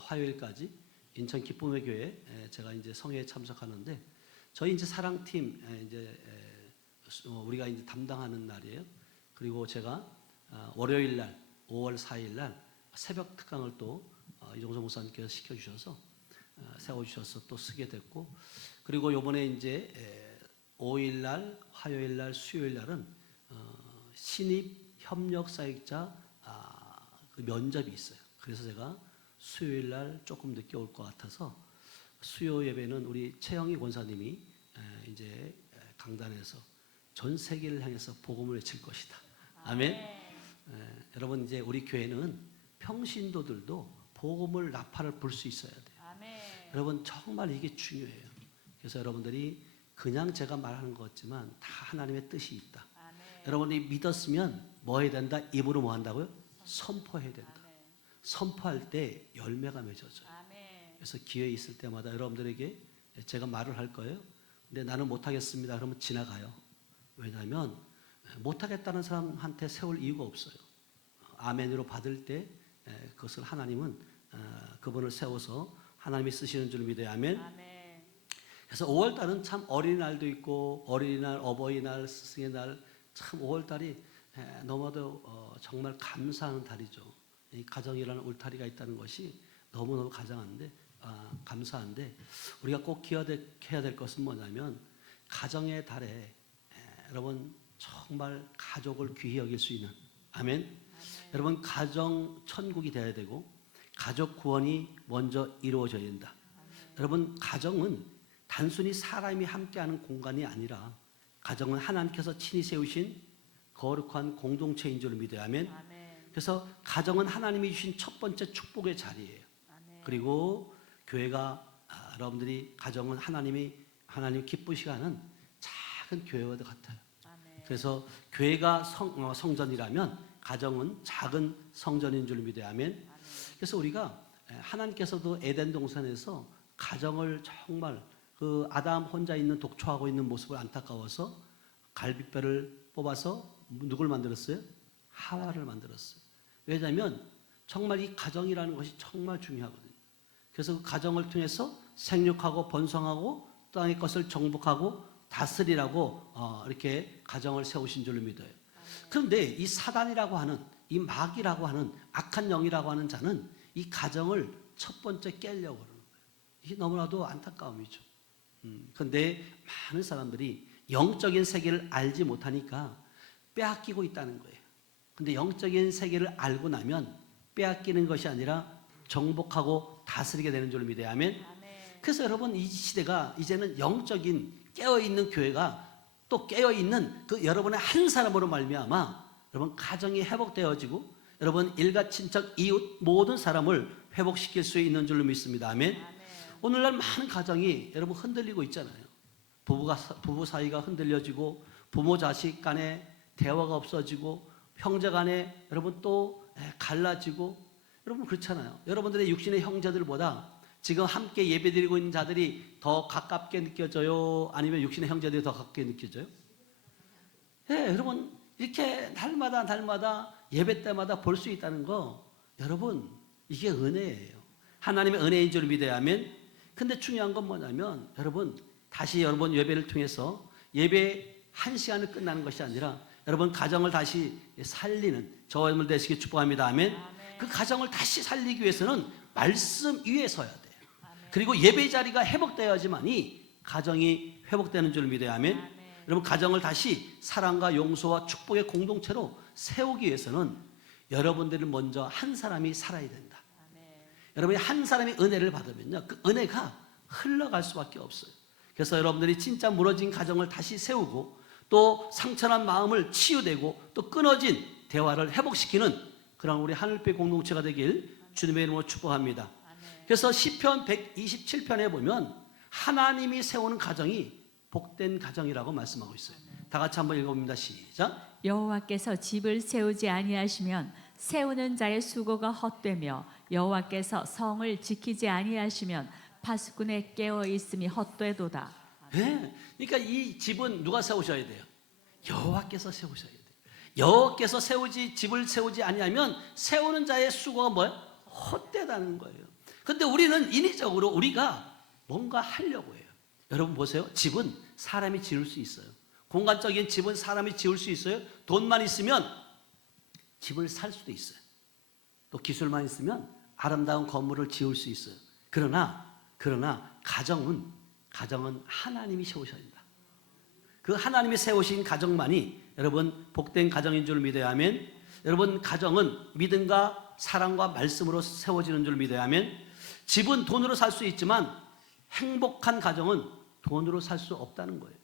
화요일까지 인천 기쁨의 교회 제가 이제 성회에 참석하는데 저희 이제 사랑팀 우리가 이제 담당하는 날이에요. 그리고 제가 월요일 날 5월 4일 날 새벽 특강을 또 이종서 목사님께서 시켜주셔서 세워주셔서 또 쓰게 됐고, 그리고 요번에 이제 5일 날, 화요일 날, 수요일 날은 신입 협력 사역자 그 면접이 있어요. 그래서 제가 수요일 날 조금 늦게 올 것 같아서 수요 예배는 우리 최영희 권사님이 이제 강단에서 전 세계를 향해서 복음을 외칠 것이다. 아멘. 여러분 이제 우리 교회는 평신도들도 복음을 나팔을 불 수 있어야 돼요. 여러분 정말 이게 중요해요. 그래서 여러분들이 그냥 제가 말하는 것 같지만 다 하나님의 뜻이 있다. 여러분이 믿었으면 뭐 해야 된다? 입으로 뭐 한다고요? 선포해야 된다. 선포할 때 열매가 맺어져요. 그래서 기회 있을 때마다 여러분들에게 제가 말을 할 거예요. 근데 나는 못하겠습니다. 그러면 지나가요. 왜냐하면 못하겠다는 사람한테 세울 이유가 없어요. 아멘으로 받을 때 그것을 하나님은 그분을 세워서 하나님이 쓰시는 줄 믿어요. 아멘. 그래서 5월달은 참 어린이날도 있고 어린이날, 어버이날, 스승의 날, 참 5월달이 너무나도 정말 감사하는 달이죠. 이 가정이라는 울타리가 있다는 것이 너무너무 감사한데 우리가 꼭 기억해야 될 것은 뭐냐면 가정의 달에 여러분 정말 가족을 귀히 여길 수 있는 아멘. 여러분 가정 천국이 되어야 되고 가족 구원이 먼저 이루어져야 된다. 여러분 가정은 단순히 사람이 함께하는 공간이 아니라 가정은 하나님께서 친히 세우신 거룩한 공동체인 줄 믿어야 하면 그래서 가정은 하나님이 주신 첫 번째 축복의 자리예요. 그리고 교회가 여러분들이 가정은 하나님 기쁘시게 하는 작은 교회와 같아요. 그래서 교회가 성전이라면 가정은 작은 성전인 줄 믿어야 하면 그래서 우리가 하나님께서도 에덴 동산에서 가정을 정말 그 아담 혼자 있는 독초하고 있는 모습을 안타까워서 갈빗뼈를 뽑아서 누굴 만들었어요? 하와를 만들었어요. 왜냐하면 정말 이 가정이라는 것이 정말 중요하거든요. 그래서 그 가정을 통해서 생육하고 번성하고 땅의 것을 정복하고 다스리라고 이렇게 가정을 세우신 줄로 믿어요. 그런데 이 사단이라고 하는 이 마귀라고 하는 악한 영이라고 하는 자는 이 가정을 첫 번째 깨려고 그러는 거예요. 이게 너무나도 안타까움이죠. 그런데 많은 사람들이 영적인 세계를 알지 못하니까 빼앗기고 있다는 거예요. 근데 영적인 세계를 알고 나면 빼앗기는 것이 아니라 정복하고 다스리게 되는 줄 믿어야 하면 그래서 여러분 이 시대가 이제는 영적인 깨어있는 교회가 또 깨어있는 그 여러분의 한 사람으로 말미암아 여러분 가정이 회복되어지고 여러분 일가 친척 이웃 모든 사람을 회복시킬 수 있는 줄로 믿습니다. 아멘. 오늘날 많은 가정이 여러분 흔들리고 있잖아요. 부부 사이가 흔들려지고 부모 자식 간에 대화가 없어지고 형제 간에 여러분 또 갈라지고 여러분 그렇잖아요. 여러분들의 육신의 형제들보다 지금 함께 예배드리고 있는 자들이 더 가깝게 느껴져요? 아니면 육신의 형제들이 더 가깝게 느껴져요? 여러분 이렇게 날마다 예배 때마다 볼 수 있다는 거 여러분 이게 은혜예요. 하나님의 은혜인 줄 믿어야 하면 근데 중요한 건 뭐냐면 여러분 다시 여러분 예배를 통해서 예배 1시간을 끝나는 것이 아니라 여러분 가정을 다시 살리는 저와 여러분 되시길 축복합니다. 아멘. 그 가정을 다시 살리기 위해서는 말씀 위에 서야 돼요. 그리고 예배 자리가 회복되어야지만이 가정이 회복되는 줄 믿어야 하면 여러분 가정을 다시 사랑과 용서와 축복의 공동체로 세우기 위해서는 여러분들은 먼저 한 사람이 살아야 된다. 여러분이 한 사람이 은혜를 받으면요 그 은혜가 흘러갈 수밖에 없어요. 그래서 여러분들이 진짜 무너진 가정을 다시 세우고 또 상처난 마음을 치유되고 또 끊어진 대화를 회복시키는 그런 우리 하늘빛 공동체가 되길 주님의 이름으로 축복합니다. 그래서 시편 127편에 보면 하나님이 세우는 가정이 복된 가정이라고 말씀하고 있어요. 다 같이 한번 읽어봅니다. 시작. 여호와께서 집을 세우지 아니하시면 세우는 자의 수고가 헛되며 여호와께서 성을 지키지 아니하시면 파수꾼의 깨어 있음이 헛되도다. 네. 그러니까 이 집은 누가 세우셔야 돼요? 여호와께서 세우셔야 돼요. 여호와께서 집을 세우지 아니하면 세우는 자의 수고가 뭐예요? 헛되다는 거예요. 근데 우리는 인위적으로 우리가 뭔가 하려고 해요. 여러분 보세요. 집은 사람이 지을 수 있어요. 공간적인 집은 사람이 지을 수 있어요. 돈만 있으면 집을 살 수도 있어요. 또 기술만 있으면 아름다운 건물을 지을 수 있어요. 그러나 가정은 하나님이 세우셔야 된다. 그 하나님이 세우신 가정만이 여러분 복된 가정인 줄 믿어야 하면, 여러분 가정은 믿음과 사랑과 말씀으로 세워지는 줄 믿어야 하면, 집은 돈으로 살 수 있지만 행복한 가정은 돈으로 살 수 없다는 거예요.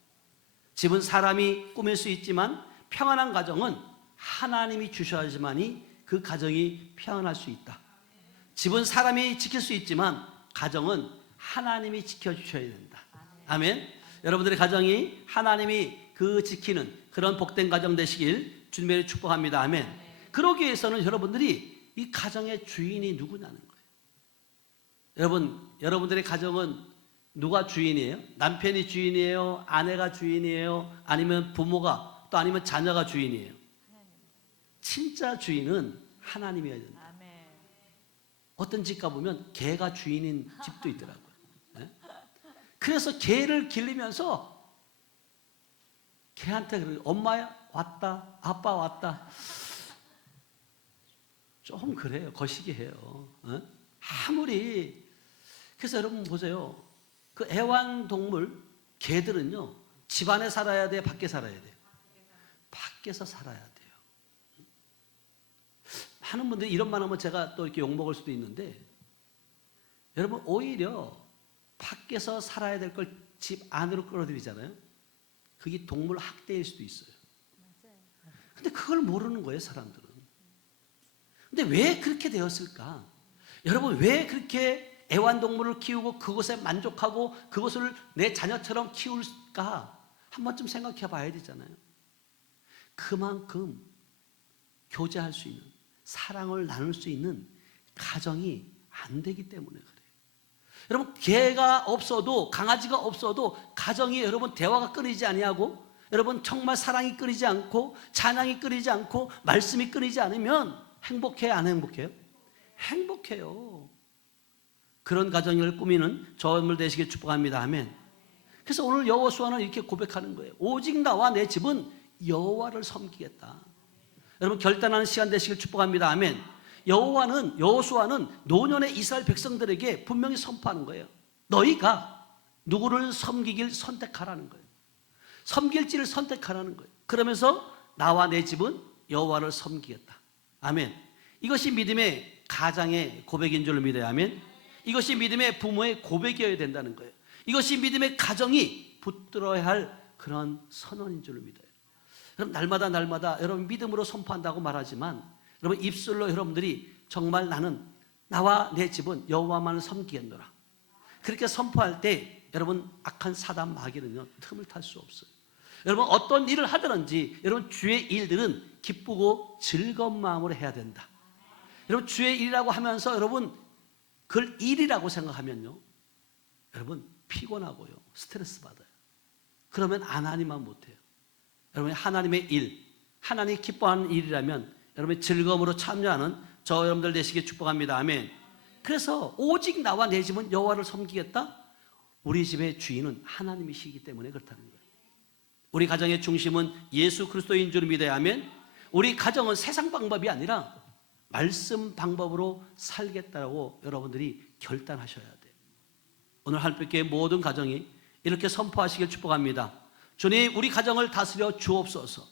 집은 사람이 꾸밀 수 있지만 평안한 가정은 하나님이 주셔야지만이 그 가정이 평안할 수 있다. 집은 사람이 지킬 수 있지만 가정은 하나님이 지켜주셔야 된다. 아멘. 여러분들의 가정이 하나님이 그 지키는 그런 복된 가정 되시길 주님의 축복합니다. 아멘. 그러기 위해서는 여러분들이 이 가정의 주인이 누구냐는 거예요. 여러분들의 가정은 누가 주인이에요? 남편이 주인이에요? 아내가 주인이에요? 아니면 부모가, 또 아니면 자녀가 주인이에요? 진짜 주인은 하나님이어야 된다. 어떤 집 가보면 개가 주인인 집도 있더라고요. 네? 그래서 개를 기르면서 개한테 그래요. 엄마야 왔다, 아빠 왔다. 좀 그래요. 거시기 해요. 네? 아무리. 그래서 여러분 보세요. 그 애완동물 개들은요, 집안에 살아야 돼, 밖에 살아야 돼요? 밖에서 살아야 돼요. 많은 분들이 이런 말 하면 제가 또 이렇게 욕먹을 수도 있는데, 여러분 오히려 밖에서 살아야 될 걸 집 안으로 끌어들이잖아요. 그게 동물 학대일 수도 있어요. 근데 그걸 모르는 거예요, 사람들은. 근데 왜 그렇게 되었을까? 여러분 왜 그렇게 애완동물을 키우고 그것에 만족하고 그것을 내 자녀처럼 키울까? 한 번쯤 생각해 봐야 되잖아요. 그만큼 교제할 수 있는, 사랑을 나눌 수 있는 가정이 안 되기 때문에 그래요. 여러분 개가 없어도, 강아지가 없어도 가정이 여러분 대화가 끊이지 아니하고, 여러분 정말 사랑이 끊이지 않고 찬양이 끊이지 않고 말씀이 끊이지 않으면 행복해요, 안 행복해요? 행복해요. 그런 가정을 꾸미는 저물 되시길 축복합니다. 아멘. 그래서 오늘 여호수아는 이렇게 고백하는 거예요. 오직 나와 내 집은 여호와를 섬기겠다. 여러분 결단하는 시간 되시길 축복합니다. 아멘. 여호수아는 노년의 이스라엘 백성들에게 분명히 선포하는 거예요. 너희가 누구를 섬기길 선택하라는 거예요. 섬길지를 선택하라는 거예요. 그러면서 나와 내 집은 여호와를 섬기겠다. 아멘. 이것이 믿음의 가장의 고백인 줄 믿어야 하면, 이것이 믿음의 부모의 고백이어야 된다는 거예요. 이것이 믿음의 가정이 붙들어야 할 그런 선언인 줄 믿어요. 그럼 날마다 여러분 믿음으로 선포한다고 말하지만, 여러분 입술로 여러분들이 정말 나는 나와 내 집은 여호와만을 섬기겠노라, 그렇게 선포할 때 여러분 악한 사단 마귀는요 틈을 탈 수 없어요. 여러분 어떤 일을 하든지 여러분 주의 일들은 기쁘고 즐거운 마음으로 해야 된다. 여러분 주의 일이라고 하면서 여러분 그걸 일이라고 생각하면요 여러분 피곤하고요 스트레스 받아요. 그러면 하나님만 못해요. 여러분 하나님의 일, 하나님이 기뻐하는 일이라면 여러분의 즐거움으로 참여하는 저 여러분들 되시길 축복합니다. 아멘. 그래서 오직 나와 내 집은 여호와를 섬기겠다. 우리 집의 주인은 하나님이시기 때문에 그렇다는 거예요. 우리 가정의 중심은 예수 그리스도인 줄 믿어야 하면, 우리 가정은 세상 방법이 아니라 말씀 방법으로 살겠다고 여러분들이 결단하셔야 돼요. 오늘 할빛교회 모든 가정이 이렇게 선포하시길 축복합니다. 주님 우리 가정을 다스려 주옵소서.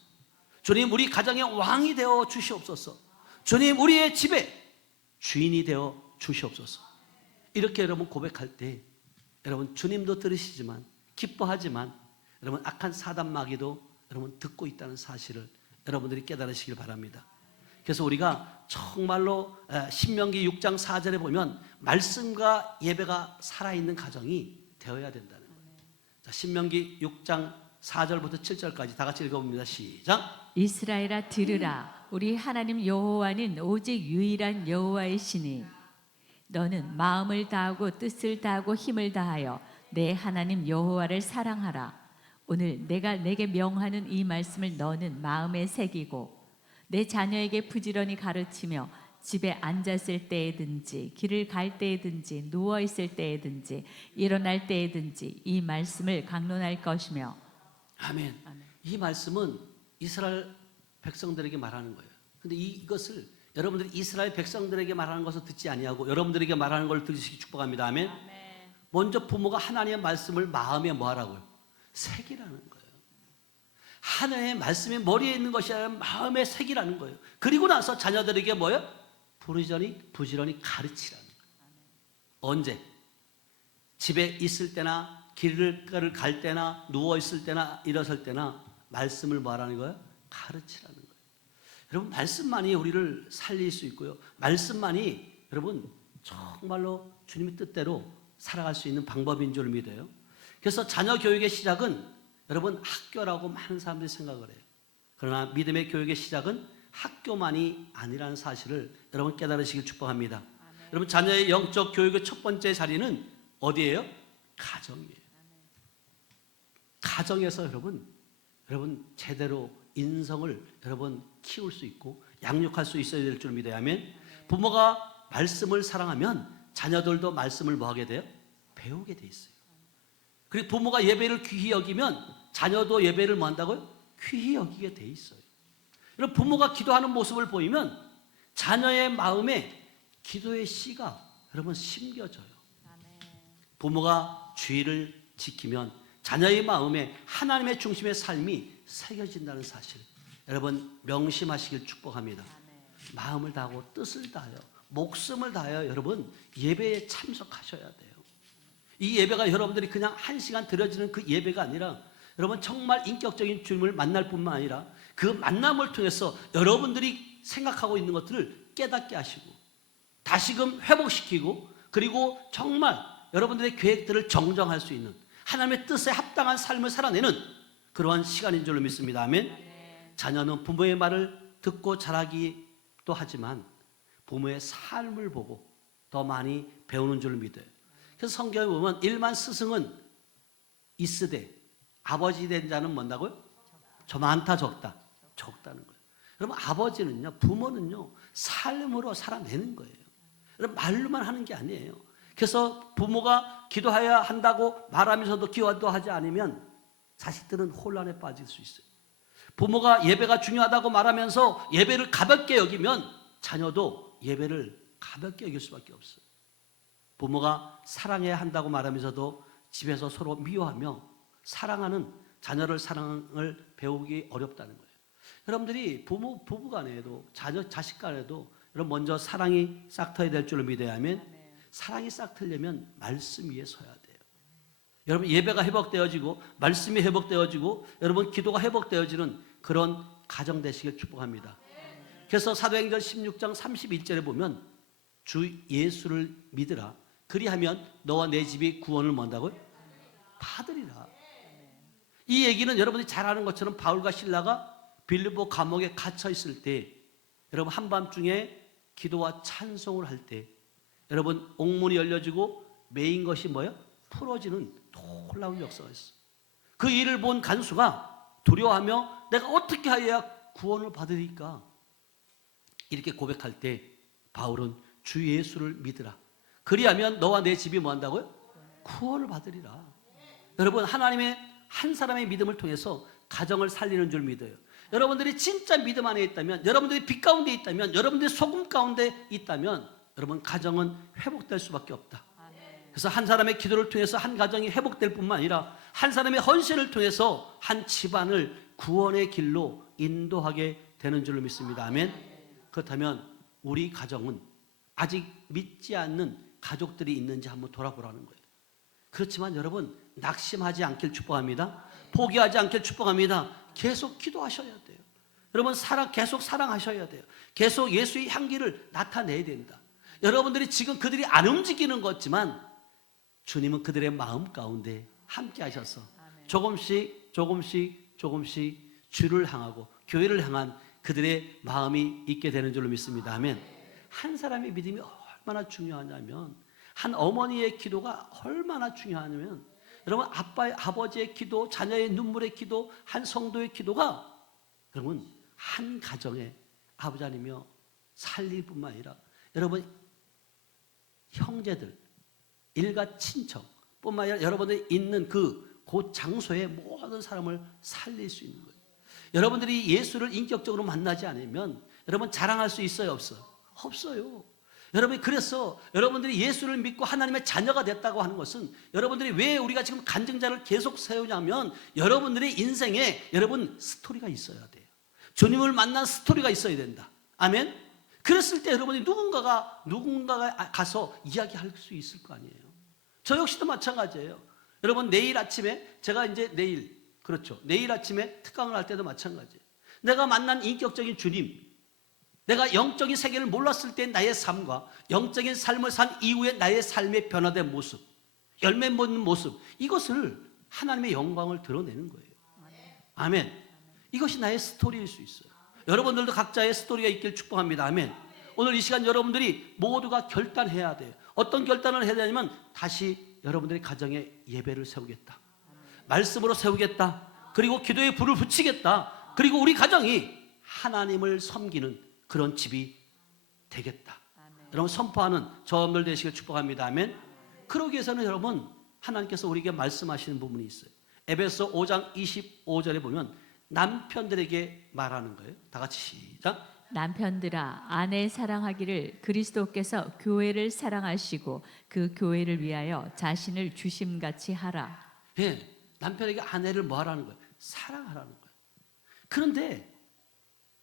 주님 우리 가정의 왕이 되어 주시옵소서. 주님 우리의 집에 주인이 되어 주시옵소서. 이렇게 여러분 고백할 때 여러분 주님도 들으시지만 기뻐하지만 여러분 악한 사단 마귀도 여러분 듣고 있다는 사실을 여러분들이 깨달으시길 바랍니다. 그래서 우리가 정말로 신명기 6장 4절에 보면 말씀과 예배가 살아있는 가정이 되어야 된다는 거예요. 자, 신명기 6장 4절부터 7절까지 다 같이 읽어봅니다. 시작. 이스라엘아 들으라. 우리 하나님 여호와는 오직 유일한 여호와이시니 너는 마음을 다하고 뜻을 다하고 힘을 다하여 내 하나님 여호와를 사랑하라. 오늘 내가 내게 명하는 이 말씀을 너는 마음에 새기고 내 자녀에게 부지런히 가르치며 집에 앉았을 때에든지 길을 갈 때에든지 누워 있을 때에든지 일어날 때에든지 이 말씀을 강론할 것이며. 아멘. 아멘. 이 말씀은 이스라엘 백성들에게 말하는 거예요. 근데 이것을 여러분들이 이스라엘 백성들에게 말하는 것을 듣지 아니하고 여러분들에게 말하는 걸 들으시기 축복합니다. 아멘. 먼저 부모가 하나님의 말씀을 마음에 뭐 하라고요? 새기라는 거예요. 하나님의 말씀이 머리에 있는 것이 아니라 마음에 새기라는 거예요. 그리고 나서 자녀들에게 뭐예요? 부지런히 가르치라는 거예요. 언제? 집에 있을 때나 길을 갈 때나 누워 있을 때나 일어설 때나 말씀을 뭐 하라는 거예요? 가르치라는 거예요. 여러분, 말씀만이 우리를 살릴 수 있고요. 말씀만이 여러분 정말로 주님의 뜻대로 살아갈 수 있는 방법인 줄 믿어요. 그래서 자녀 교육의 시작은 여러분 학교라고 많은 사람들이 생각을 해요. 그러나 믿음의 교육의 시작은 학교만이 아니라는 사실을 여러분 깨달으시길 축복합니다. 여러분, 자녀의 영적 교육의 첫 번째 자리는 어디예요? 가정이에요. 가정에서 여러분 제대로 인성을 여러분 키울 수 있고 양육할 수 있어야 될 줄 믿어요. 아멘. 부모가 말씀을 사랑하면 자녀들도 말씀을 뭐 하게 돼요? 배우게 돼 있어요. 그리고 부모가 예배를 귀히 여기면 자녀도 예배를 뭐 한다고요? 귀히 여기게 돼 있어요. 여러분, 부모가 기도하는 모습을 보이면 자녀의 마음에 기도의 씨가 여러분 심겨져요. 부모가 주의를 지키면 자녀의 마음에 하나님의 중심의 삶이 새겨진다는 사실 여러분 명심하시길 축복합니다. 마음을 다하고 뜻을 다하여 목숨을 다하여 여러분 예배에 참석하셔야 돼요. 이 예배가 여러분들이 그냥 한 시간 드려지는 그 예배가 아니라 여러분 정말 인격적인 주님을 만날 뿐만 아니라 그 만남을 통해서 여러분들이 생각하고 있는 것들을 깨닫게 하시고 다시금 회복시키고 그리고 정말 여러분들의 계획들을 정정할 수 있는 하나님의 뜻에 합당한 삶을 살아내는 그러한 시간인 줄로 믿습니다. 아멘. 자녀는 부모의 말을 듣고 자라기도 하지만 부모의 삶을 보고 더 많이 배우는 줄로 믿어요. 그래서 성경에 보면 일만 스승은 있으되 아버지 된 자는 뭔다고요? 저 많다 적다는 거예요. 여러분, 아버지는요, 부모는요 삶으로 살아내는 거예요. 여러분, 말로만 하는 게 아니에요. 그래서 부모가 기도해야 한다고 말하면서도 기도하지 않으면 자식들은 혼란에 빠질 수 있어요. 부모가 예배가 중요하다고 말하면서 예배를 가볍게 여기면 자녀도 예배를 가볍게 여길 수밖에 없어요. 부모가 사랑해야 한다고 말하면서도 집에서 서로 미워하며 사랑하는 자녀를 사랑을 배우기 어렵다는 거예요. 여러분들이 부부 간에도 자식 간에도 여러분 먼저 사랑이 싹트어야 될 줄을 믿어야 하면 사랑이 싹트려면 말씀 위에 서야 돼요. 여러분, 예배가 회복되어지고 말씀이 회복되어지고 여러분 기도가 회복되어지는 그런 가정 되시길 축복합니다. 그래서 사도행전 16장 31절에 보면 주 예수를 믿으라 그리하면 너와 내 집이 구원을 뭔다고요? 받으리라. 이 얘기는 여러분이 잘 아는 것처럼 바울과 실라가 빌립보 감옥에 갇혀 있을 때 여러분 한밤중에 기도와 찬송을 할 때 여러분 옥문이 열려지고 메인 것이 뭐예요? 풀어지는 놀라운 역사가 있어요. 그 일을 본 간수가 두려워하며 내가 어떻게 하여야 구원을 받으리까? 이렇게 고백할 때 바울은 주 예수를 믿으라 그리하면 너와 내 집이 뭐 한다고요? 구원을 받으리라. 여러분, 하나님의 한 사람의 믿음을 통해서 가정을 살리는 줄 믿어요. 여러분들이 진짜 믿음 안에 있다면, 여러분들이 빛 가운데 있다면, 여러분들이 소금 가운데 있다면 여러분 가정은 회복될 수밖에 없다. 그래서 한 사람의 기도를 통해서 한 가정이 회복될 뿐만 아니라 한 사람의 헌신을 통해서 한 집안을 구원의 길로 인도하게 되는 줄로 믿습니다. 아멘. 그렇다면 우리 가정은 아직 믿지 않는 가족들이 있는지 한번 돌아보라는 거예요. 그렇지만 여러분 낙심하지 않길 축복합니다. 포기하지 않길 축복합니다. 계속 기도하셔야 돼요. 여러분 계속 사랑하셔야 돼요. 계속 예수의 향기를 나타내야 된다. 여러분들이 지금 그들이 안 움직이는 것 같지만 주님은 그들의 마음 가운데 함께 하셔서 조금씩 주를 향하고 교회를 향한 그들의 마음이 있게 되는 줄로 믿습니다. 아멘. 한 사람의 믿음이 얼마나 중요하냐면 한 어머니의 기도가 얼마나 중요하냐면 여러분 아버지의 기도, 자녀의 눈물의 기도, 한 성도의 기도가 여러분 한 가정에 아버지 아니며 살릴 뿐만 아니라 여러분 형제들, 일가 친척뿐만 아니라 여러분들이 있는 그 장소의 모든 사람을 살릴 수 있는 거예요. 여러분들이 예수를 인격적으로 만나지 않으면 여러분 자랑할 수 있어요, 없어요? 없어요. 여러분이 그래서 여러분들이 예수를 믿고 하나님의 자녀가 됐다고 하는 것은 여러분들이 왜 우리가 지금 간증자를 계속 세우냐면 여러분들의 인생에 여러분 스토리가 있어야 돼요. 주님을 만난 스토리가 있어야 된다. 아멘. 그랬을 때 여러분이 누군가가 가서 이야기할 수 있을 거 아니에요. 저 역시도 마찬가지예요. 여러분 내일 아침에 제가 이제 내일 아침에 특강을 할 때도 마찬가지예요. 내가 만난 인격적인 주님, 내가 영적인 세계를 몰랐을 때 나의 삶과 영적인 삶을 산 이후에 나의 삶의 변화된 모습, 열매 맺는 모습, 이것을 하나님의 영광을 드러내는 거예요. 아멘. 이것이 나의 스토리일 수 있어요. 여러분들도 각자의 스토리가 있길 축복합니다. 아멘. 오늘 이 시간 여러분들이 모두가 결단해야 돼요. 어떤 결단을 해야 되냐면 다시 여러분들의 가정에 예배를 세우겠다. 말씀으로 세우겠다. 그리고 기도에 불을 붙이겠다. 그리고 우리 가정이 하나님을 섬기는 그런 집이 되겠다. 아멘. 여러분 선포하는 저분들 되시길 축복합니다. 아멘. 그러기 위해서는 여러분 하나님께서 우리에게 말씀하시는 부분이 있어요. 에베소 5장 25절에 보면 남편들에게 말하는 거예요. 다 같이 시작. 남편들아 아내 사랑하기를 그리스도께서 교회를 사랑하시고 그 교회를 위하여 자신을 주심같이 하라. 예, 남편에게 아내를 뭐 하라는 거예요? 사랑하라는 거예요. 그런데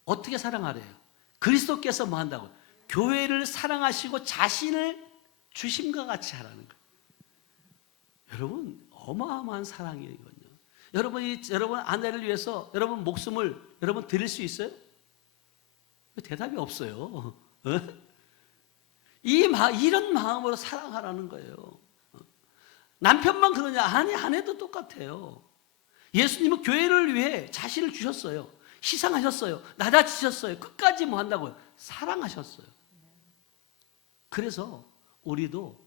어떻게 사랑하래요? 그리스도께서 뭐 한다고? 교회를 사랑하시고 자신을 주심과 같이 하라는 거예요. 여러분 어마어마한 사랑이에요, 이건요. 여러분 아내를 위해서 여러분 목숨을 여러분 드릴 수 있어요? 대답이 없어요. 이런 마음으로 사랑하라는 거예요. 남편만 그러냐? 아내도 똑같아요. 예수님은 교회를 위해 자신을 주셨어요. 희생하셨어요. 낮아지셨어요. 끝까지 뭐 한다고요? 사랑하셨어요. 그래서 우리도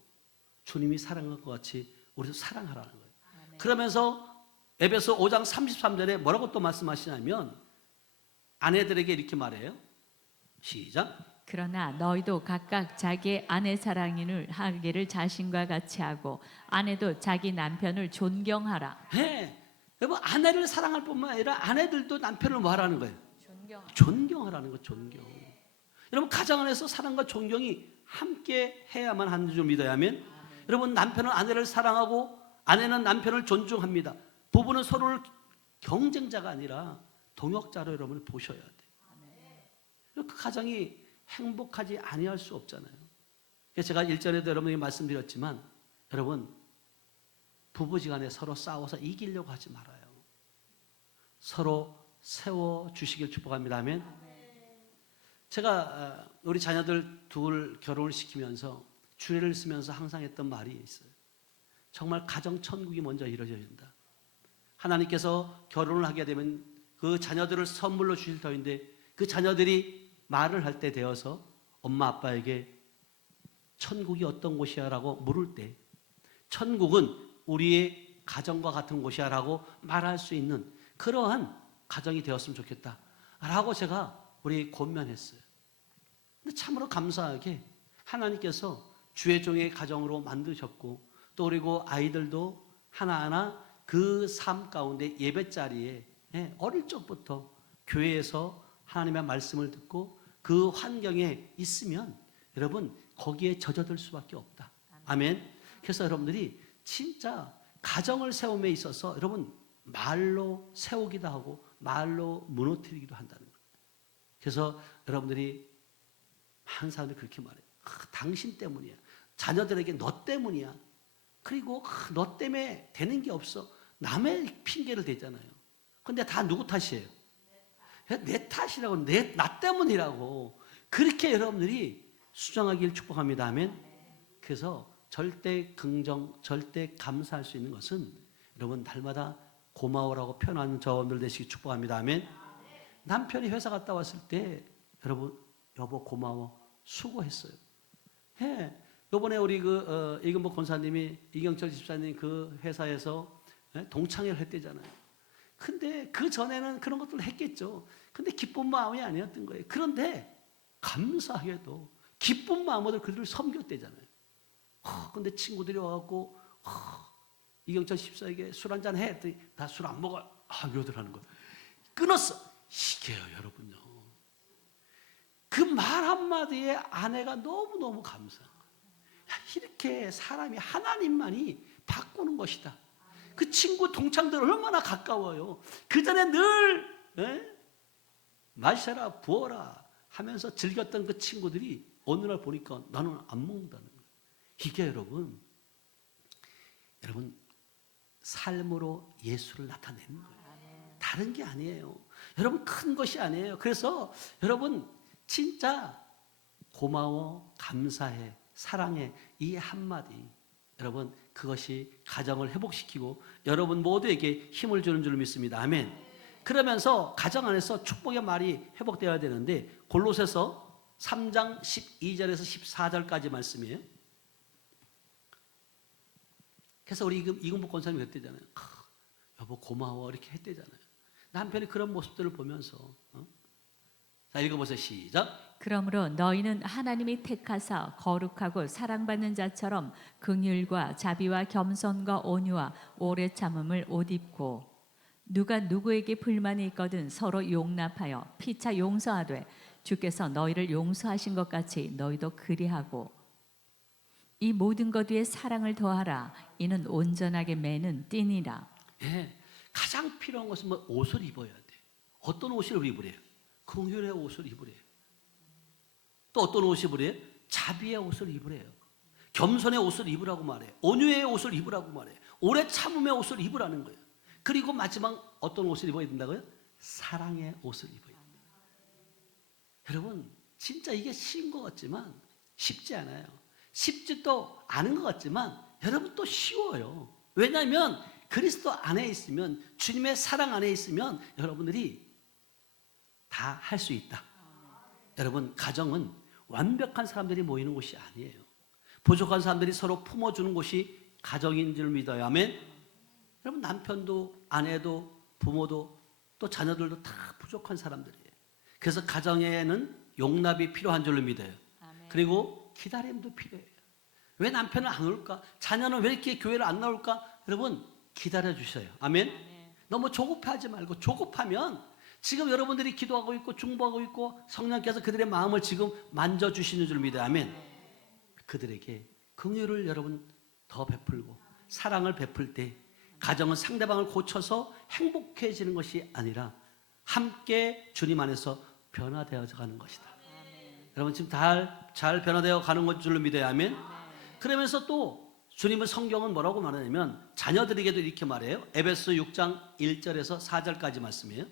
주님이 사랑한 것 같이 우리도 사랑하라는 거예요. 그러면서 에베소 5장 33절에 뭐라고 또 말씀하시냐면 아내들에게 이렇게 말해요. 시작. 그러나 너희도 각각 자기 아내 사랑을 하기를 자신과 같이 하고 아내도 자기 남편을 존경하라. 네. 여러분 아내를 사랑할 뿐만 아니라 아내들도 남편을 뭐 하라는 거예요? 존경하라는 거. 존경. 여러분 가정 안에서 사랑과 존경이 함께 해야만 하는 줄 믿어야 하면 여러분 남편은 아내를 사랑하고 아내는 남편을 존중합니다. 부부는 서로를 경쟁자가 아니라 동역자로 여러분을 보셔야 돼요. 그 가정이 행복하지 아니할 수 없잖아요. 그래서 제가 일전에도 여러분에게 말씀드렸지만 여러분 부부지간에 서로 싸워서 이기려고 하지 말아요. 서로 세워주시길 축복합니다. 아멘. 제가 우리 자녀들 둘 결혼을 시키면서 주례를 쓰면서 항상 했던 말이 있어요. 정말 가정 천국이 먼저 이루어져야 된다. 하나님께서 결혼을 하게 되면 그 자녀들을 선물로 주실 터인데 그 자녀들이 말을 할 때 되어서 엄마 아빠에게 천국이 어떤 곳이야 라고 물을 때 천국은 우리의 가정과 같은 곳이야 라고 말할 수 있는 그러한 가정이 되었으면 좋겠다 라고 제가 우리 권면했어요. 근데 참으로 감사하게 하나님께서 주의 종의 가정으로 만드셨고 또 그리고 아이들도 하나하나 그 삶 가운데 예배 자리에 어릴 적부터 교회에서 하나님의 말씀을 듣고 그 환경에 있으면 여러분 거기에 젖어들 수밖에 없다. 아멘. 그래서 여러분들이 진짜 가정을 세움에 있어서 여러분 말로 세우기도 하고 말로 무너뜨리기도 한다는 거예요. 그래서 여러분들이 많은 사람들이 그렇게 말해요. 당신 때문이야. 자녀들에게 너 때문이야. 그리고 너 때문에 되는 게 없어. 남의 핑계를 대잖아요. 근데 다 누구 탓이에요? 내 탓이라고, 나 때문이라고. 그렇게 여러분들이 수정하기를 축복합니다. 아멘. 그래서 절대 긍정, 절대 감사할 수 있는 것은 여러분 날마다 고마워라고 표현하는 저분들 되시기 축복합니다. 아멘. 남편이 회사 갔다 왔을 때 여러분 여보 고마워 수고했어요. 요번에 우리 이근복 권사님이 이경철 집사님 그 회사에서 동창회를 했대잖아요. 근데 그 전에는 그런 것들을 했겠죠. 근데 기쁜 마음이 아니었던 거예요. 그런데 감사하게도 기쁜 마음으로 그들을 섬겼대잖아요. 근데 친구들이 와갖고 이경철 집사에게 술 한잔 해. 나 술 안 먹어. 이러더라는 하는 거예요. 끊었어. 이게요, 여러분요. 그 말 한마디에 아내가 너무너무 감사한 거예요. 이렇게 사람이 하나님만이 바꾸는 것이다. 그 친구 동창들 얼마나 가까워요. 그 전에 늘 마셔라 부어라 하면서 즐겼던 그 친구들이 어느 날 보니까 나는 안 먹는다는 거예요. 이게 여러분 삶으로 예수를 나타내는 거예요. 다른 게 아니에요. 여러분 큰 것이 아니에요. 그래서 여러분 진짜 고마워, 감사해, 사랑해 이 한마디 여러분 그것이 가정을 회복시키고 여러분 모두에게 힘을 주는 줄 믿습니다. 아멘. 그러면서 가정 안에서 축복의 말이 회복되어야 되는데 골로새서 3장 12절에서 14절까지 말씀이에요. 그래서 우리 이금복 권사님이 그랬대잖아요. 여보 고마워 이렇게 했대잖아요. 남편이 그런 모습들을 보면서 자 읽어보세요. 시작. 그러므로 너희는 하나님이 택하사 거룩하고 사랑받는 자처럼 긍휼과 자비와 겸손과 온유와 오래 참음을 옷 입고 누가 누구에게 불만이 있거든 서로 용납하여 피차 용서하되 주께서 너희를 용서하신 것 같이 너희도 그리하고 이 모든 것 위에 사랑을 더하라. 이는 온전하게 매는 띠니라. 예, 가장 필요한 것은 뭐 옷을 입어야 돼. 어떤 옷을 입으래요? 긍휼의 옷을 입으래요. 또 어떤 옷을 입으래요? 자비의 옷을 입으래요. 겸손의 옷을 입으라고 말해요. 온유의 옷을 입으라고 말해요. 오래 참음의 옷을 입으라는 거예요. 그리고 마지막 어떤 옷을 입어야 된다고요? 사랑의 옷을 입어야 됩니다. 여러분 진짜 이게 쉬운 것 같지만 쉽지 않아요. 쉽지도 않은 것 같지만 여러분 또 쉬워요. 왜냐하면 그리스도 안에 있으면 주님의 사랑 안에 있으면 여러분들이 다 할 수 있다. 여러분 가정은 완벽한 사람들이 모이는 곳이 아니에요. 부족한 사람들이 서로 품어주는 곳이 가정인 줄 믿어요. 아멘. 여러분 남편도 아내도 부모도 또 자녀들도 다 부족한 사람들이에요. 그래서 가정에는 용납이 필요한 줄로 믿어요. 아멘. 그리고 기다림도 필요해요. 왜 남편은 안 올까? 자녀는 왜 이렇게 교회를 안 나올까? 여러분 기다려 주셔요. 아멘. 너무 조급하지 말고 조급하면 지금 여러분들이 기도하고 있고 중보하고 있고 성령께서 그들의 마음을 지금 만져주시는 줄 믿어요. 아멘. 그들에게 긍휼을 여러분 더 베풀고 사랑을 베풀 때 가정은 상대방을 고쳐서 행복해지는 것이 아니라 함께 주님 안에서 변화되어 가는 것이다. 여러분 지금 잘 변화되어 가는 것 줄로 믿어요. 아멘. 그러면서 또 주님은 성경은 뭐라고 말하냐면 자녀들에게도 이렇게 말해요. 에베소 6장 1절에서 4절까지 말씀이에요.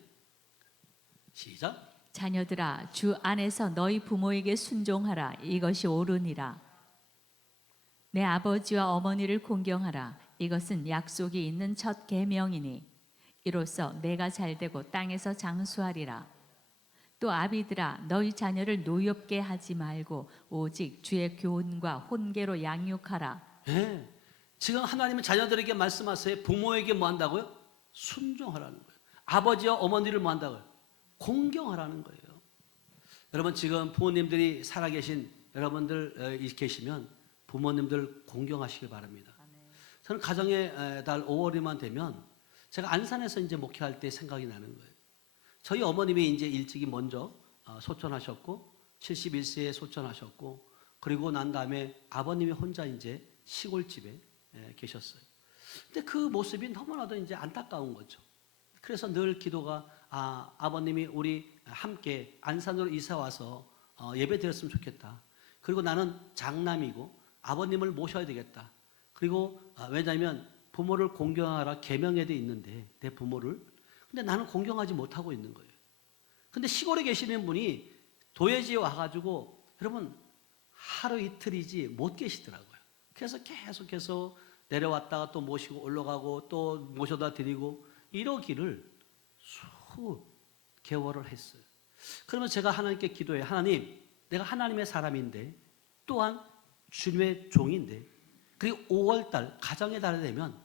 시작. 자녀들아 주 안에서 너희 부모에게 순종하라. 이것이 옳으니라. 내 아버지와 어머니를 공경하라. 이것은 약속이 있는 첫 계명이니 이로써 내가 잘되고 땅에서 장수하리라. 또 아비들아 너희 자녀를 노엽게 하지 말고 오직 주의 교훈과 혼계로 양육하라. 네. 지금 하나님은 자녀들에게 말씀하세요. 부모에게 뭐 한다고요? 순종하라는 거예요. 아버지와 어머니를 뭐 한다고요? 공경하라는 거예요. 여러분 지금 부모님들이 살아계신 여러분들 계시면 부모님들 공경하시길 바랍니다. 저는 가정의 달 5월이만 되면 제가 안산에서 이제 목회할 때 생각이 나는 거예요. 저희 어머님이 이제 일찍이 먼저 소천하셨고 71세에 소천하셨고 그리고 난 다음에 아버님이 혼자 이제 시골집에 계셨어요. 근데 그 모습이 너무나도 이제 안타까운 거죠. 그래서 늘 기도가 아버님이 우리 함께 안산으로 이사 와서 예배 드렸으면 좋겠다. 그리고 나는 장남이고 아버님을 모셔야 되겠다. 그리고 왜냐하면 부모를 공경하라 계명에도 있는데 내 부모를 근데 나는 공경하지 못하고 있는 거예요. 근데 시골에 계시는 분이 도예지에 와가지고 여러분 하루 이틀이지 못 계시더라고요. 그래서 계속해서 내려왔다가 또 모시고 올라가고 또 모셔다 드리고 이러기를 수 개월을 했어요. 그러면 제가 하나님께 기도해요. 하나님, 내가 하나님의 사람인데 또한 주님의 종인데 그리고 5월달 가정의 달이 되면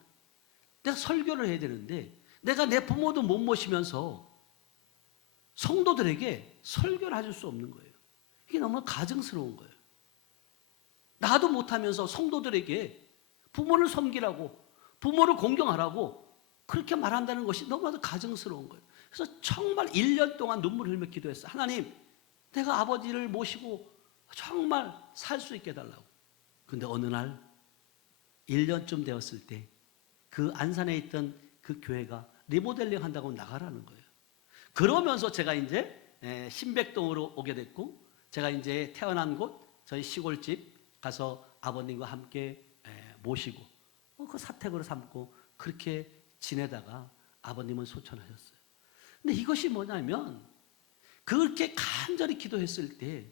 내가 설교를 해야 되는데 내가 내 부모도 못 모시면서 성도들에게 설교를 해줄 수 없는 거예요. 이게 너무 가증스러운 거예요. 나도 못하면서 성도들에게 부모를 섬기라고, 부모를 공경하라고 그렇게 말한다는 것이 너무나도 가증스러운 거예요. 그래서 정말 1년 동안 눈물 흘며 기도했어요. 하나님, 내가 아버지를 모시고 정말 살 수 있게 해달라고. 근데 어느 날 1년쯤 되었을 때 그 안산에 있던 그 교회가 리모델링 한다고 나가라는 거예요. 그러면서 제가 이제 신백동으로 오게 됐고, 제가 이제 태어난 곳 저희 시골집 가서 아버님과 함께 모시고 그 사택으로 삼고 그렇게 지내다가 아버님은 소천하셨어요. 근데 이것이 뭐냐면, 그렇게 간절히 기도했을 때,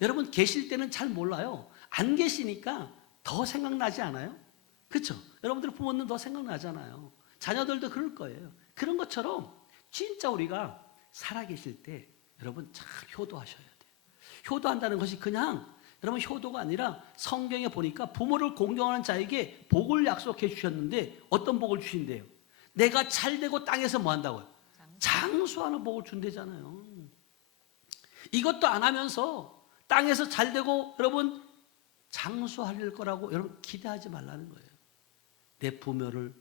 여러분 계실 때는 잘 몰라요. 안 계시니까 더 생각나지 않아요? 그렇죠? 여러분들 부모님 더 생각나잖아요. 자녀들도 그럴 거예요. 그런 것처럼 진짜 우리가 살아계실 때 여러분 참 효도하셔야 돼요. 효도한다는 것이 그냥 여러분 효도가 아니라, 성경에 보니까 부모를 공경하는 자에게 복을 약속해 주셨는데 어떤 복을 주신대요? 내가 잘되고 땅에서 뭐 한다고요? 장수하는 복을 준대잖아요. 이것도 안 하면서 땅에서 잘되고 여러분 장수할 거라고 여러분 기대하지 말라는 거예요. 내 부모를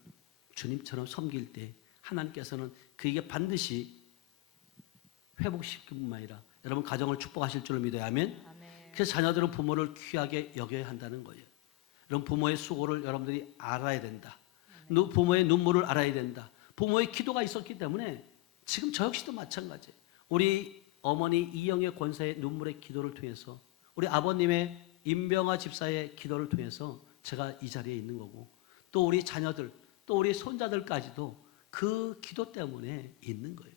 주님처럼 섬길 때 하나님께서는 그에게 반드시 회복시킬 뿐만 아니라 여러분 가정을 축복하실 줄 믿어요. 아멘. 그래서 자녀들은 부모를 귀하게 여겨야 한다는 거예요. 여러분 부모의 수고를 여러분들이 알아야 된다. 부모의 눈물을 알아야 된다. 부모의 기도가 있었기 때문에 지금 저 역시도 마찬가지예요. 우리 어머니 이영애 권사의 눈물의 기도를 통해서, 우리 아버님의 임병화 집사의 기도를 통해서 제가 이 자리에 있는 거고, 또 우리 자녀들, 또 우리 손자들까지도 그 기도 때문에 있는 거예요.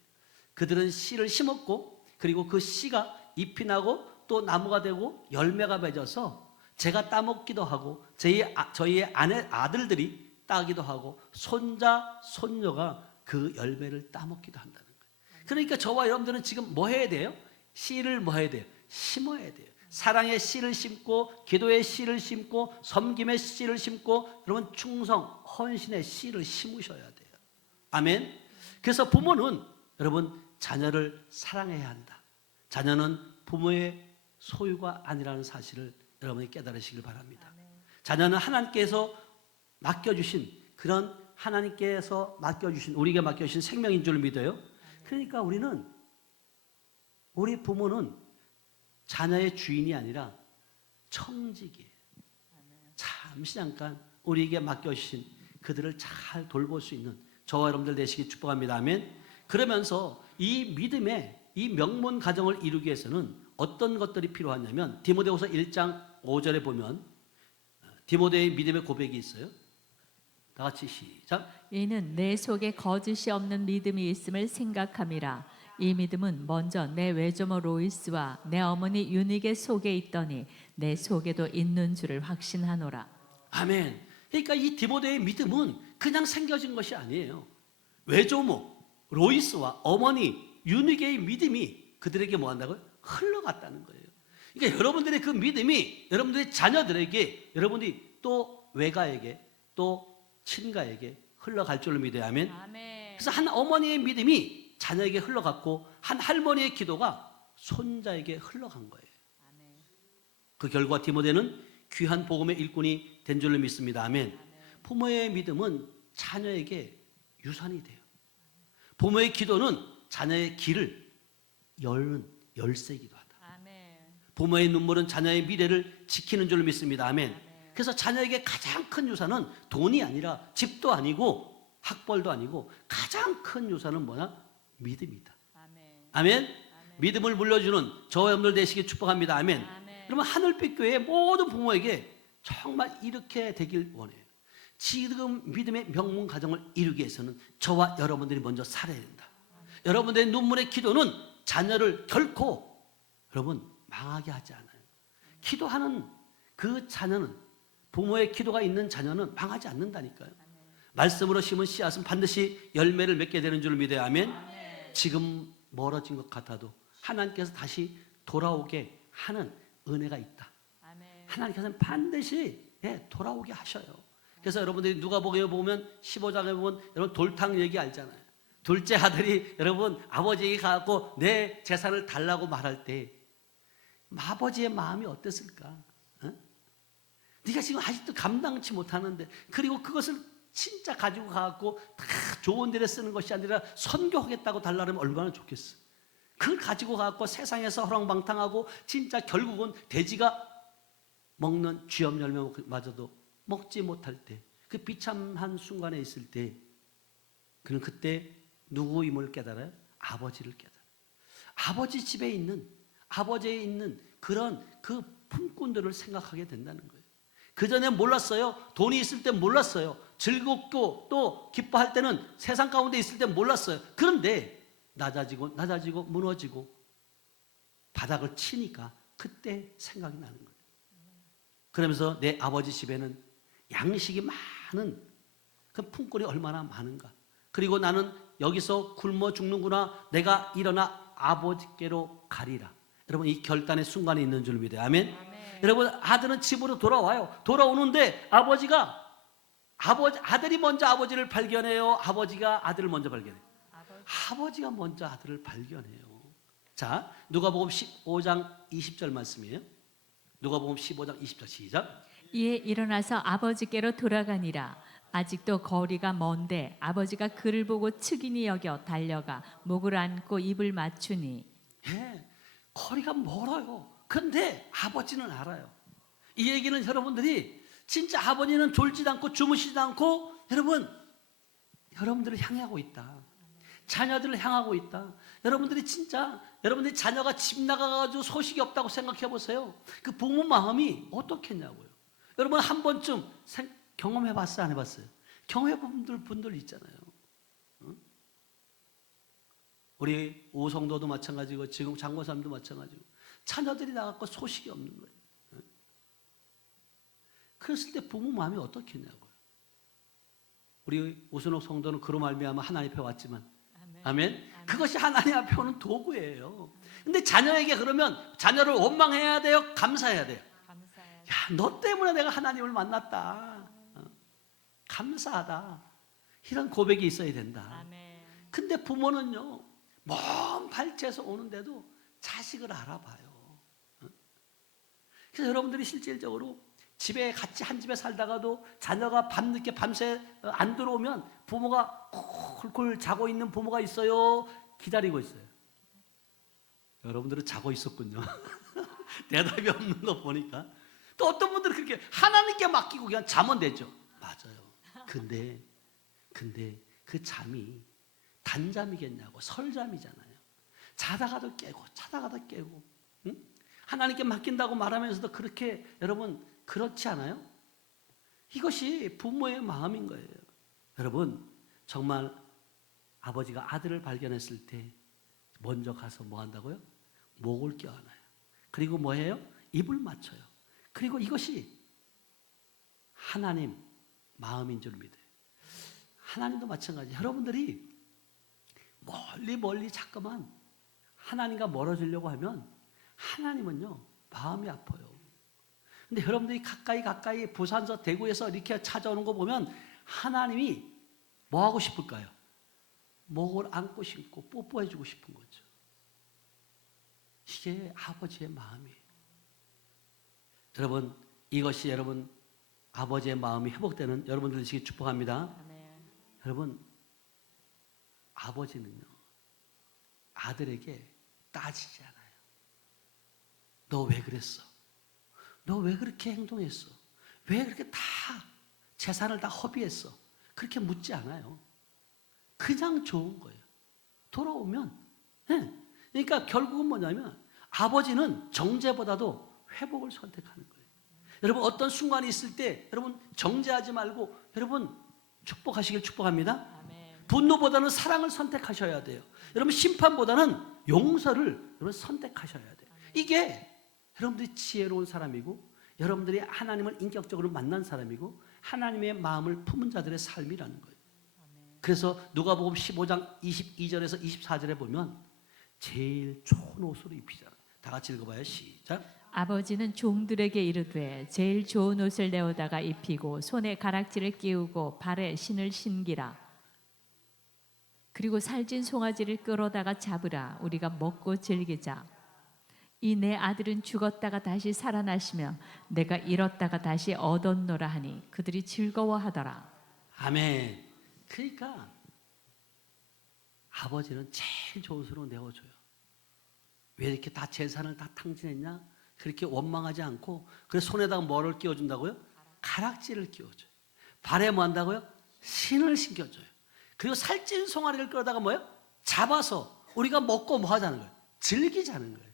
그들은 씨를 심었고, 그리고 그 씨가 잎이 나고 또 나무가 되고 열매가 맺어서 제가 따먹기도 하고, 저희의 아들들이 따기도 하고, 손자, 손녀가 그 열매를 따먹기도 한다는 거예요. 그러니까 저와 여러분들은 지금 뭐 해야 돼요? 씨를 뭐 해야 돼요? 심어야 돼요. 사랑의 씨를 심고, 기도의 씨를 심고, 섬김의 씨를 심고, 여러분 충성, 헌신의 씨를 심으셔야 돼요. 아멘. 그래서 부모는 여러분 자녀를 사랑해야 한다. 자녀는 부모의 소유가 아니라는 사실을 여러분이 깨달으시길 바랍니다. 자녀는 하나님께서 맡겨주신, 그런 하나님께서 맡겨주신, 우리에게 맡겨주신 생명인 줄 믿어요. 그러니까 우리 부모는 자녀의 주인이 아니라 청직이에요. 잠시 잠깐 우리에게 맡겨주신 그들을 잘 돌볼 수 있는 저와 여러분들 되시기 축복합니다. 아멘. 그러면서 이 믿음의 이 명문 가정을 이루기 위해서는 어떤 것들이 필요하냐면, 디모데후서 1장 5절에 보면 디모데의 믿음의 고백이 있어요. 다 같이 시작. 이는 내 속에 거짓이 없는 믿음이 있음을 생각함이라. 이 믿음은 먼저 내 외조모 로이스와 내 어머니 유닉의 속에 있더니 내 속에도 있는 줄을 확신하노라. 아멘. 그러니까 이 디모데의 믿음은 그냥 생겨진 것이 아니에요. 외조모 로이스와 어머니 유닉의 믿음이 그들에게 뭐 한다고요? 흘러갔다는 거예요. 그러니까 여러분들의 그 믿음이 여러분들의 자녀들에게, 여러분들이 또 외가에게, 또 친가에게 흘러갈 줄로 믿어요. 아멘. 그래서 한 어머니의 믿음이 자녀에게 흘러갔고, 한 할머니의 기도가 손자에게 흘러간 거예요. 그 결과 디모데는 귀한 복음의 일꾼이 된 줄로 믿습니다. 아멘. 부모의 믿음은 자녀에게 유산이 돼요. 부모의 기도는 자녀의 길을 여는 열쇠이기도 하다. 부모의 눈물은 자녀의 미래를 지키는 줄로 믿습니다. 아멘. 그래서 자녀에게 가장 큰 유산은 돈이 아니라, 집도 아니고 학벌도 아니고, 가장 큰 유산은 뭐냐? 믿음이다. 아멘. 믿음을 물려주는 저와 여러분들 되시길 축복합니다. 아멘. 그러면 하늘빛 교회의 모든 부모에게 정말 이렇게 되길 원해요. 지금 믿음의 명문 가정을 이루기 위해서는 저와 여러분들이 먼저 살아야 된다. 여러분들의 눈물의 기도는 자녀를 결코 여러분 망하게 하지 않아요. 기도하는 그 자녀는, 부모의 기도가 있는 자녀는 망하지 않는다니까요. 말씀으로 심은 씨앗은 반드시 열매를 맺게 되는 줄 믿어요. 아멘. 지금 멀어진 것 같아도 하나님께서 다시 돌아오게 하는 은혜가 있다. 하나님께서는 반드시 돌아오게 하셔요. 그래서 여러분들이 누가복음에 보면 15장에 보면 여러분 돌탕 얘기 알잖아요. 둘째 아들이 여러분 아버지에게 가고 내 재산을 달라고 말할 때 아버지의 마음이 어땠을까? 어? 네가 지금 아직도 감당치 못하는데, 그리고 그것을 진짜 가지고 가갖고 다 좋은 데에 쓰는 것이 아니라 선교하겠다고 달라면 얼마나 좋겠어. 그걸 가지고 가갖고 세상에서 허랑방탕하고 진짜 결국은 돼지가 먹는 쥐염 열매마저도 먹지 못할 때, 그 비참한 순간에 있을 때, 그는 그때 누구임을 깨달아요? 아버지를 깨달아요. 아버지 집에 있는, 아버지에 있는 그런 그 품꾼들을 생각하게 된다는 거예요. 그 전에 몰랐어요. 돈이 있을 때 몰랐어요. 즐겁고 또 기뻐할 때는 세상 가운데 있을 때 몰랐어요. 그런데 낮아지고 무너지고 바닥을 치니까 그때 생각이 나는 거예요. 그러면서 내 아버지 집에는 양식이 많은 그 품꾼이 얼마나 많은가. 그리고 나는 여기서 굶어 죽는구나. 내가 일어나 아버지께로 가리라. 여러분, 이 결단의 순간이 있는 줄 믿어요. 아멘. 여러분, 아들은 집으로 돌아와요. 돌아오는데 아들이 먼저 아버지를 발견해요. 아버지가 아들을 먼저 발견해요. 아버지가 먼저 아들을 발견해요. 자, 누가복음 15장 20절 말씀이에요. 누가복음 15장 20절 시작. 이에 일어나서 아버지께로 돌아가니라. 아직도 거리가 먼데 아버지가 그를 보고 측은히 여겨 달려가 목을 안고 입을 맞추니. 예, 거리가 멀어요. 근데 아버지는 알아요. 이 얘기는 여러분들이 진짜 아버지는 졸지도 않고 주무시지도 않고 여러분들을 향하고 있다. 자녀들을 향하고 있다. 여러분들이 진짜 여러분들이 자녀가 집 나가가지고 소식이 없다고 생각해 보세요. 그 부모 마음이 어떻겠냐고요. 여러분 한 번쯤 경험해 봤어요? 안 해봤어요? 경험해 본 분들 있잖아요. 응? 우리 오성도도 마찬가지고 지금 장고삼도 마찬가지고 자녀들이 나가고 소식이 없는 거예요. 응? 그랬을 때 부모 마음이 어떻겠냐고요. 우리 오순옥 성도는 그로 말미암아 하나님 앞에 왔지만 아멘. 그것이 하나님 앞에 오는 도구예요. 근데 자녀에게 그러면 자녀를 원망해야 돼요? 감사해야 돼요? 야, 너 때문에 내가 하나님을 만났다. 감사하다. 이런 고백이 있어야 된다. 근데 부모는요, 먼 발치에서 오는데도 자식을 알아봐요. 그래서 여러분들이 실질적으로 집에 같이 한 집에 살다가도 자녀가 밤늦게 밤새 안 들어오면 부모가 콜콜 자고 있는 부모가 있어요. 기다리고 있어요. 여러분들은 자고 있었군요. 대답이 없는 거 보니까. 또 어떤 분들은 그렇게 하나님께 맡기고 그냥 자면 되죠. 맞아요. 근데 그 잠이 단잠이겠냐고. 설잠이잖아요. 자다가도 깨고 응? 하나님께 맡긴다고 말하면서도 그렇게 여러분 그렇지 않아요? 이것이 부모의 마음인 거예요. 여러분 정말 아버지가 아들을 발견했을 때 먼저 가서 뭐 한다고요? 목을 껴안아요. 그리고 뭐 해요? 입을 맞춰요. 그리고 이것이 하나님 마음인 줄 믿어요. 하나님도 마찬가지. 여러분들이 멀리 자꾸만 하나님과 멀어지려고 하면 하나님은요 마음이 아파요. 근데 여러분들이 가까이 부산서 대구에서 이렇게 찾아오는 거 보면 하나님이 뭐 하고 싶을까요? 목을 안고 싶고 뽀뽀해 주고 싶은 거죠. 이게 아버지의 마음이에요. 여러분 이것이 여러분 아버지의 마음이 회복되는 여러분들 되시기 축복합니다. 여러분 아버지는요 아들에게 따지지 않아요. 너 왜 그랬어? 너 왜 그렇게 행동했어? 왜 그렇게 다 재산을 다 허비했어? 그렇게 묻지 않아요. 그냥 좋은 거예요. 돌아오면. 네. 그러니까 결국은 뭐냐면 아버지는 정죄보다도 회복을 선택하는 거예요. 여러분 어떤 순간이 있을 때 여러분 정죄하지 말고 여러분 축복하시길 축복합니다. 분노보다는 사랑을 선택하셔야 돼요. 여러분 심판보다는 용서를 여러분 선택하셔야 돼요. 이게 여러분들이 지혜로운 사람이고 여러분들이 하나님을 인격적으로 만난 사람이고 하나님의 마음을 품은 자들의 삶이라는 거예요. 그래서 누가복음 15장 22절에서 24절에 보면 제일 좋은 옷으로 입히잖아요. 다 같이 읽어봐요. 시작. 아버지는 종들에게 이르되 제일 좋은 옷을 내어다가 입히고 손에 가락지를 끼우고 발에 신을 신기라. 그리고 살찐 송아지를 끌어다가 잡으라. 우리가 먹고 즐기자. 이 내 아들은 죽었다가 다시 살아나시며 내가 잃었다가 다시 얻었노라 하니 그들이 즐거워하더라. 아멘. 그러니까 아버지는 제일 좋은 수로 내어줘요. 왜 이렇게 다 재산을 다 탕진했냐? 그렇게 원망하지 않고, 그래서 손에다가 뭐를 끼워준다고요? 가락지를 끼워줘요. 발에 뭐 한다고요? 신을 신겨줘요. 그리고 살찐 송아리를 끌어다가 뭐요? 잡아서 우리가 먹고 뭐 하자는 거예요? 즐기자는 거예요.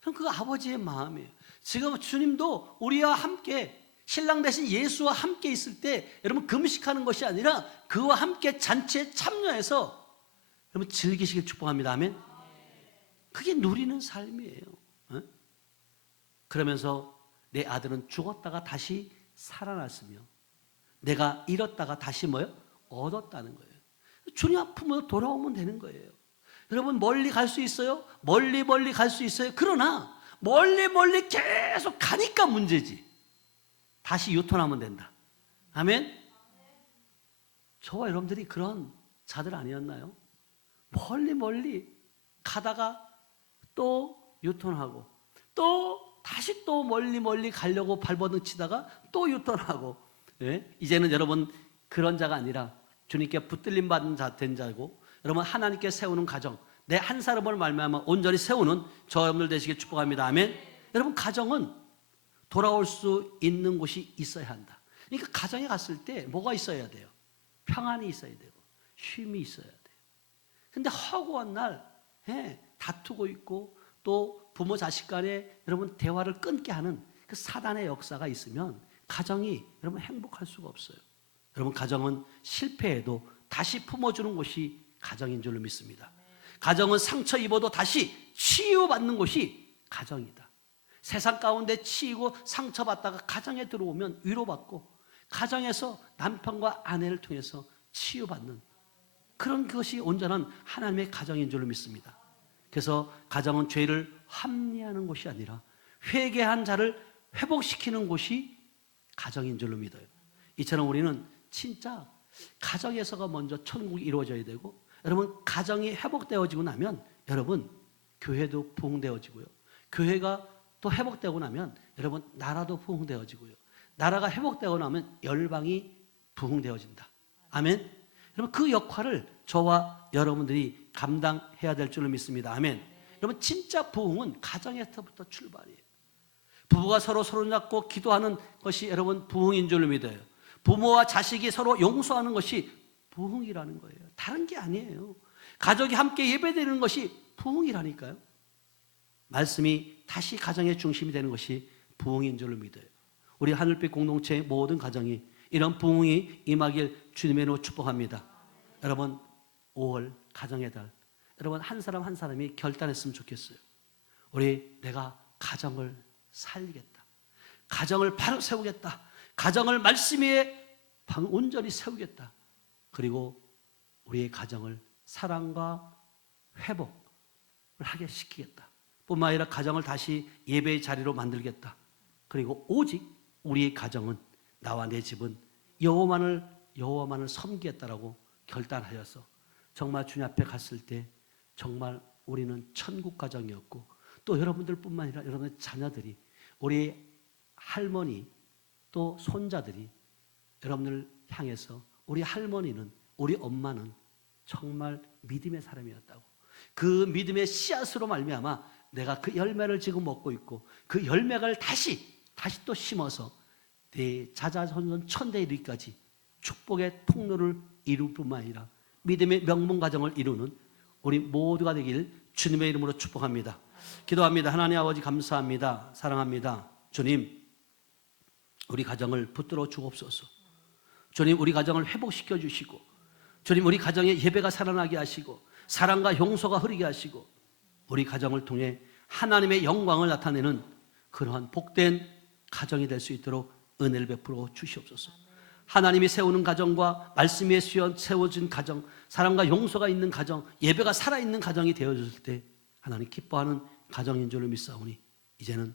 그럼 그거 아버지의 마음이에요. 지금 주님도 우리와 함께 신랑 대신 예수와 함께 있을 때 여러분 금식하는 것이 아니라 그와 함께 잔치에 참여해서 여러분 즐기시길 축복합니다. 아멘. 그게 누리는 삶이에요. 어? 그러면서 내 아들은 죽었다가 다시 살아났으며 내가 잃었다가 다시 뭐요? 얻었다는 거예요. 주님 앞으로 돌아오면 되는 거예요. 여러분 멀리 갈 수 있어요? 멀리 갈 수 있어요. 그러나 멀리 계속 가니까 문제지. 다시 유턴하면 된다. 아멘. 저와 여러분들이 그런 자들 아니었나요? 멀리 가다가 또 유턴하고 또 다시 또 멀리 가려고 발버둥 치다가 또 유턴하고. 예? 이제는 여러분 그런 자가 아니라 주님께 붙들림 받은 자 된 자고, 여러분 하나님께 세우는 가정, 내 한 사람을 말미암아 온전히 세우는 저 여러분들 되시길 축복합니다. 아멘. 여러분 가정은 돌아올 수 있는 곳이 있어야 한다. 그러니까 가정에 갔을 때 뭐가 있어야 돼요? 평안이 있어야 되고 쉼이 있어야 돼요. 근데 허구한 날 다투고 있고 또 부모 자식 간에 여러분 대화를 끊게 하는 그 사단의 역사가 있으면 가정이 여러분 행복할 수가 없어요. 여러분 가정은 실패해도 다시 품어주는 곳이 가정인 줄로 믿습니다. 가정은 상처 입어도 다시 치유받는 곳이 가정이다. 세상 가운데 치이고 상처받다가 가정에 들어오면 위로받고 가정에서 남편과 아내를 통해서 치유받는 그런 것이 온전한 하나님의 가정인 줄로 믿습니다. 그래서 가정은 죄를 합리하는 곳이 아니라 회개한 자를 회복시키는 곳이 가정인 줄로 믿어요. 이처럼 우리는 진짜 가정에서가 먼저 천국이 이루어져야 되고, 여러분 가정이 회복되어지고 나면 여러분 교회도 부흥되어지고요. 교회가 또 회복되고 나면 여러분 나라도 부흥되어지고요. 나라가 회복되고 나면 열방이 부흥되어진다. 아멘. 여러분 그 역할을 저와 여러분들이 감당해야 될 줄로 믿습니다. 아멘. 여러분 진짜 부흥은 가정에서부터 출발이에요. 부부가 서로 잡고 기도하는 것이 여러분 부흥인 줄로 믿어요. 부모와 자식이 서로 용서하는 것이 부흥이라는 거예요. 다른 게 아니에요. 가족이 함께 예배드리는 것이 부흥이라니까요. 말씀이 다시 가정의 중심이 되는 것이 부흥인 줄로 믿어요. 우리 하늘빛 공동체의 모든 가정이 이런 부흥이 임하길 주님의 이름으로 축복합니다. 여러분 5월 가정의 달, 여러분 한 사람 한 사람이 결단했으면 좋겠어요. 내가 가정을 살리겠다. 가정을 바로 세우겠다. 가정을 말씀 위에 온전히 세우겠다. 그리고 우리의 가정을 사랑과 회복을 하게 시키겠다. 뿐만 아니라 가정을 다시 예배의 자리로 만들겠다. 그리고 오직 우리의 가정은 나와 내 집은 여호와만을 섬기겠다라고 결단하여서 정말 주님 앞에 갔을 때 정말 우리는 천국 가정이었고, 또 여러분들뿐만 아니라 여러분의 자녀들이, 우리 할머니 또 손자들이 여러분을 향해서 우리 할머니는, 우리 엄마는 정말 믿음의 사람이었다고, 그 믿음의 씨앗으로 말미암아 내가 그 열매를 지금 먹고 있고 그 열매를 다시 또 심어서 내 자자손손 천대 이르기까지 축복의 통로를 이룰 뿐만 아니라 믿음의 명문 가정을 이루는 우리 모두가 되길 주님의 이름으로 축복합니다. 기도합니다. 하나님 아버지 감사합니다. 사랑합니다. 주님, 우리 가정을 붙들어 주옵소서. 주님, 우리 가정을 회복시켜 주시고, 주님, 우리 가정에 예배가 살아나게 하시고 사랑과 용서가 흐르게 하시고, 우리 가정을 통해 하나님의 영광을 나타내는 그러한 복된 가정이 될 수 있도록 은혜를 베풀어 주시옵소서. 하나님이 세우는 가정과 말씀 위에 세워진 가정, 사랑과 용서가 있는 가정, 예배가 살아있는 가정이 되어졌을 때 하나님 기뻐하는 가정인 줄로 믿사오니, 이제는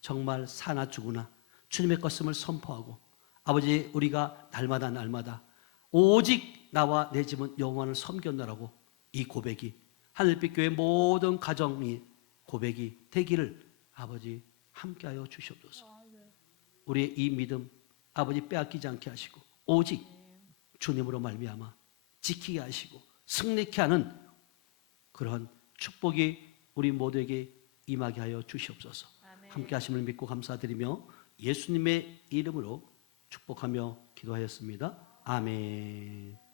정말 사나 죽으나 주님의 것임을 선포하고, 아버지 우리가 날마다 오직 나와 내 집은 여호와를 섬겼노라고 이 고백이 하늘빛 교회 모든 가정이 고백이 되기를 아버지 함께하여 주시옵소서. 우리의 이 믿음 아버지 빼앗기지 않게 하시고 오직 주님으로 말미암아 지키게 하시고 승리케 하는 그러한 축복이 우리 모두에게 임하게 하여 주시옵소서. 함께 하심을 믿고 감사드리며 예수님의 이름으로 축복하며 기도하였습니다. 아멘.